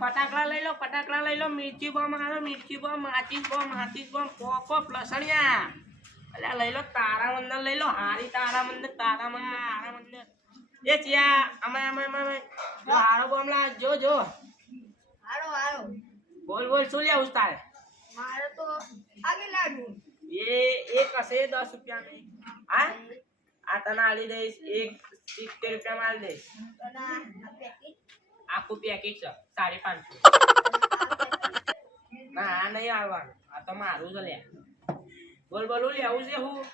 ફટાકડા લઈ લો મિર્ચી બોમ્બ આનો મિર્ચી બોમ્બ માચીસ બોમ્બ કોકો લસણિયા અલ્યા લઈ લો તારા મંદર લઈ લો હારી તારા મંદર એ ચિયા અમે જો હારો બોમ્બ લા જો હારો બોલ શું લે ઉસ્તાર મારે તો આગે લાડુ એ એક હશે 10 રૂપિયા નહીં હા આ તને આલી દઈશ એક 70 રૂપિયા માલ દઈશ આખું પેકેટ છે 550 ના આ નહીં આવવાનું આ તો મારું છે લે બોલ લેવું છે હું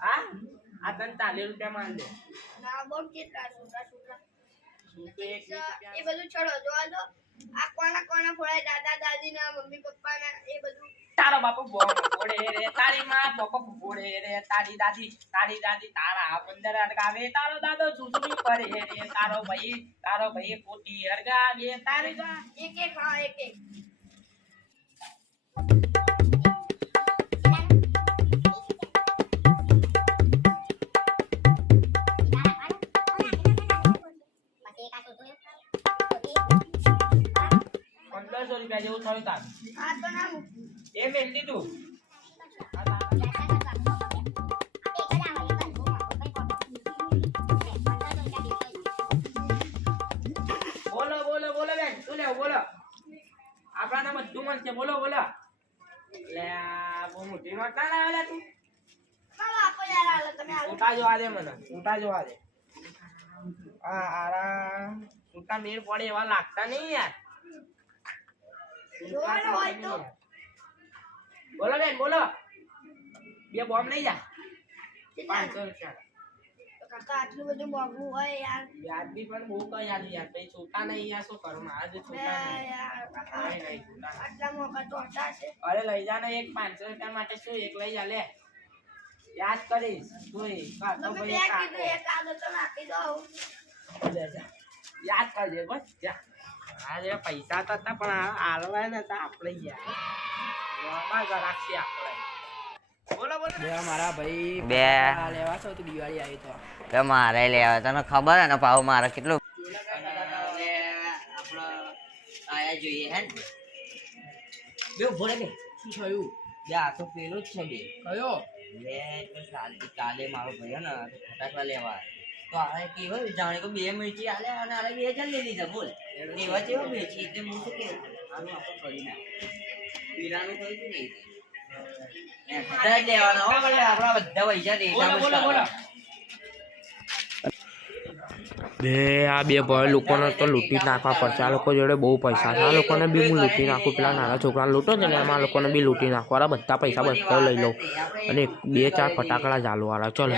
હા આ તને 40 રૂપિયા માલ દે ના બોલ કેટલા છોટા એ બધું છોડો જોવા દો આ કોના ફોડાય દાદા દાદી ના મમ્મી પપ્પા ના એ બધું તારો બાપુ બોમ્બ ફોડે રે તારી માં પોપો ફોડે રે તારી દાદી તારા અંદર અડગાવે તારો દાદો સુસુડી કરે રે તારો ભાઈ કોટી અડગાવે તારી ગા એક રૂપિયા જેવું થયું તાર આ તો ના એ મેલતી તું બોલો બેન શું લેવું બોલો આપણા બધું મળશે બોલો લે આ બહુ મોટી નોટ ના લાવેલા તું મારો આપો યાર આલો તમે આલો ઉઠા જોવા દે મને આરા ઉઠા મેર પડે એવા લાગતા નહીં યાર જોવાનો હોય તો બોલો બેન બોલો બે બોમ્બ લઈ જા 500 રૂપિયા કાકા આટલું બધું મોંઘું હોય યાર વ્યાજબી પણ બહુ કઈ યાર પછી છોટા નહીં યાર શું કરું મારા જે છોટા યાર કાકા આટલા મોંઘા તો હતા છે અરે લઈ જા ને એક 500 રૂપિયા માટે શું એક લઈ જા લે યાદ કરીશ કોઈ કાતો ભાઈ એક આદો તો નાખી દો યાદ કરજે બસ જા આજે પૈસા તો હતા પણ આલવા ને આપણે યાર રાખીએ આપણે બોલો મારા ભાઈ બે લેવા છો તો દિવાળી આવી તો મારે લેવા તને ખબર હે ને પાવ મારે કેટલું આપણે આયા જોઈએ હે ને બે ભોળે કે શું થયું બે આ તો પેલું જ છે બે કયો લે કાલે મારો ભાઈ ને ફટાકડા લેવા તો આ કેવું જાણે કે બે મિનિટ આલે અને આલે બે જણ લઈ લીધા બોલ એવા જેવો બેચી એટલે હું શું કેવું આનું આપણે કરી નાખ પીરાનું થયું નહીં લેવાનો આપણા બધા પૈસા બોલો બે આ બે ભાઈ લોકોને તો લૂંટી નાખવા પડશે આ લોકો જોડે બહુ પૈસા છે આ લોકોને બી હું લૂંટી નાખું પેલા નાના છોકરાને લૂંટો છે ને એમાં લોકોને બી લૂંટી નાખવાના બધા પૈસા બધા લઈ લઉં અને 2-4 ફટાકડા ચાલવાળા ચાલ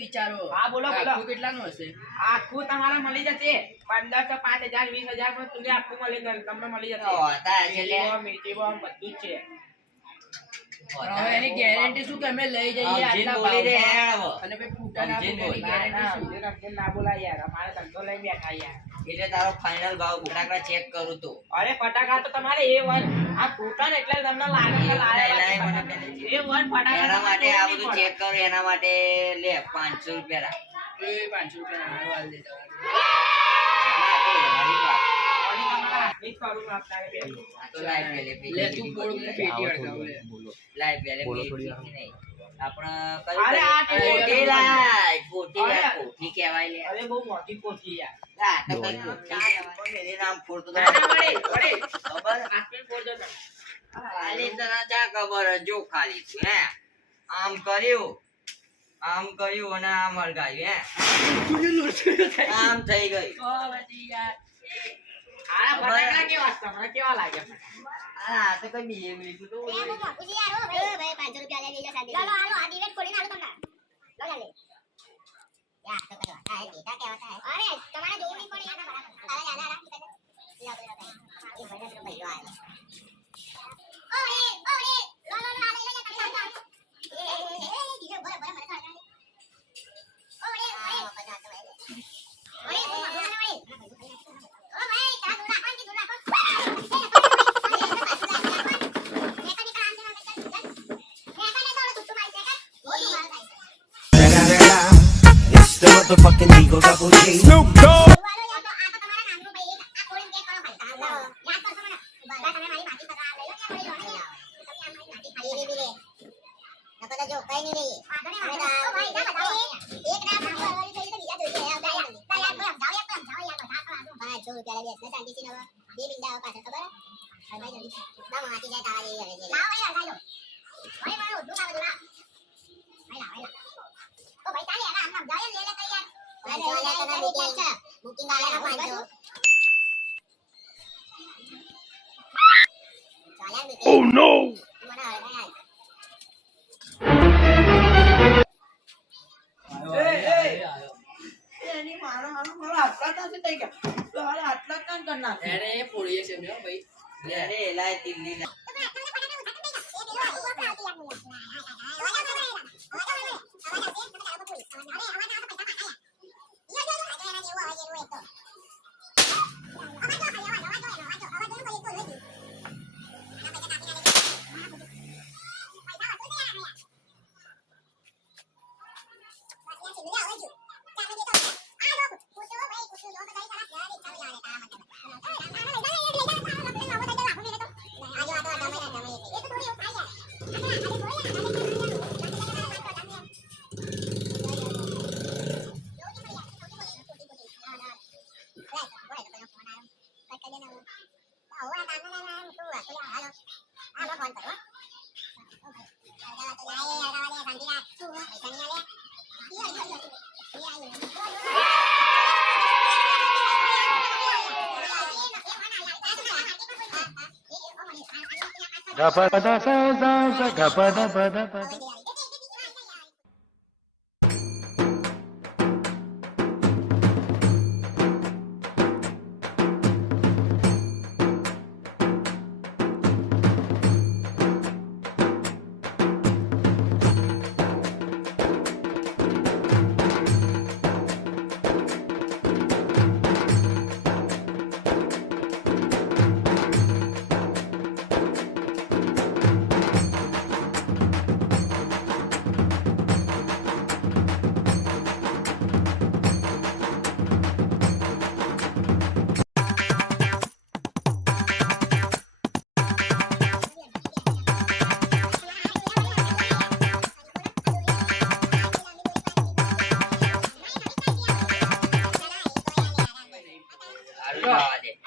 વિચારો હા બોલો કેટલાનું હશે આખું તમારે મળી જશે 15 તો 5000 20000 પણ તમને આખું મળી જશે તમને મળી જશે મીઠી બોમ્બ બધું જ છે હવે એની ગેરંટી શું કે અમે લઈ જઈએ આટલા બોલી રે અને ભાઈ ફૂટા ના બોલવાની ગેરંટી શું ના બોલા યાર અમારે ધંધો લઈ બેઠા યાર એટલે તારો ફાઇનલ ભાવ ફટાકડા ચેક કરું તો અરે ફટાકડા તો તમારે A1 આ ફૂટા ને એટલે તમને લાગે કે લાગે A1 ફટાકડા એના માટે આ બધું ચેક કરું એના માટે લે 500 રૂપિયા રાખ એ 500 રૂપિયા હાલ દે તો લાઈવ પેલે તું બોલ પેટી અડકાવ લે લાઈવ પેલે નહીં આપણા અરે આ કોઠી લાય કોઠી કહેવાય લે અરે બહુ મોટી કોઠી યાર હા તો મેરે નામ ફોડતો તો ખબર આસ્પેલ ફોડજો ખાલી તને ચા ખબર જો ખાલી તું હે આમ કર્યું અને આમ હળગાવ્યું હે આમ થઈ ગઈ ઓ બધી યાર આ ફટાકડા કેવા લાગે આ તો કઈ બીએ મિલી તો એ બહુ મોંઘું છે યાર ભાઈ 500 રૂપિયા લે બીજા સાદી ચાલો હાલો આ દિવેટ ખોલીને હાલો તમને લો લે યાર તો કઈ વાત આ ડેટા કેવા થાય અરે તમારે જોવું નહીં પડે યાર અરે યાર લા એ ભાઈ તો ભાઈ આ ઓરે લો લો લો આ લે તમે એ દીજો બરાબર મને ખાય ઓરે ઓરે બધા તો ઓરે બહુ મોંઘું ના ઓરે ઓ ભાઈ તા દુલા કોણ કી દુલા કોણ motherfucking Eagle Double G. Snoop Dogg. આ તો તમારા નામનું ભાઈ એક આ કોઈને ચેક કરો ભાઈ યાદ કરશો મને બા તમે મારી માટી સગા લઈ લો ને તમે આ મારી માટી ખાલી રે નકો તો જો કઈ નહીં રહી અમે તો ભાઈ જા બતાવો એક રાત વાળી થઈ તો બીજા જોઈએ યાર જાવ યાર ભાઈ 100 રૂપિયા લે બેસ શાંતિથી નવા બે બિંદા પાછળ ખબર હે ભાઈ જલ્દી ના માટી જાય તાવા જેવી હવે લાવ યાર લાવ ભાઈ મારો ઉડું લાવ દો ભાઈ ઓ ભાઈ તાલે આમ આમ જાવ યાર લે લે કઈ યાર બુકિંગ આયા 500 Oh no. અરે લાય તિલ્લી લાય.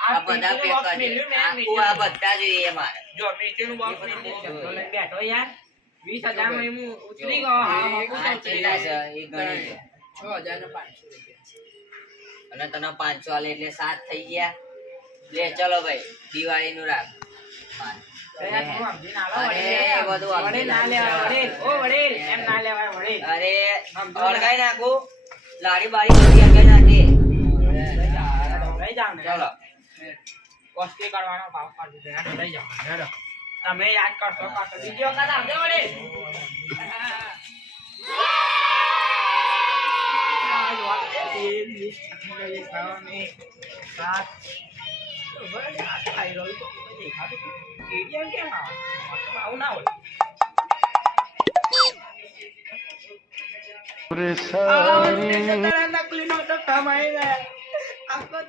આ બધા પેક કરી આ બધા જોઈએ મારે. જો નીચેનું બોક્સ લઈને બેઠો યાર 20000 માં હું ઉતરી ગયો હા આ ચેલા છે એ ગણી છે. 6500 અને તને 500 આલે એટલે 7 થઈ ગયા. લે ચલો ભાઈ દિવાળી નું રાખ. અરે અડગાઈ નાખું લાડી બાડી બધી અડગાઈ નાખી. ચલો કોસ્ટી કરવાનો ભાવ કાઢી દે હેડો લઈ જાઓ હેડો તમે યાદ કરશો પાછો બીજી વખત આવજો વળી આવું ના હોય નકલી નો તો કમાઈ જાય આખો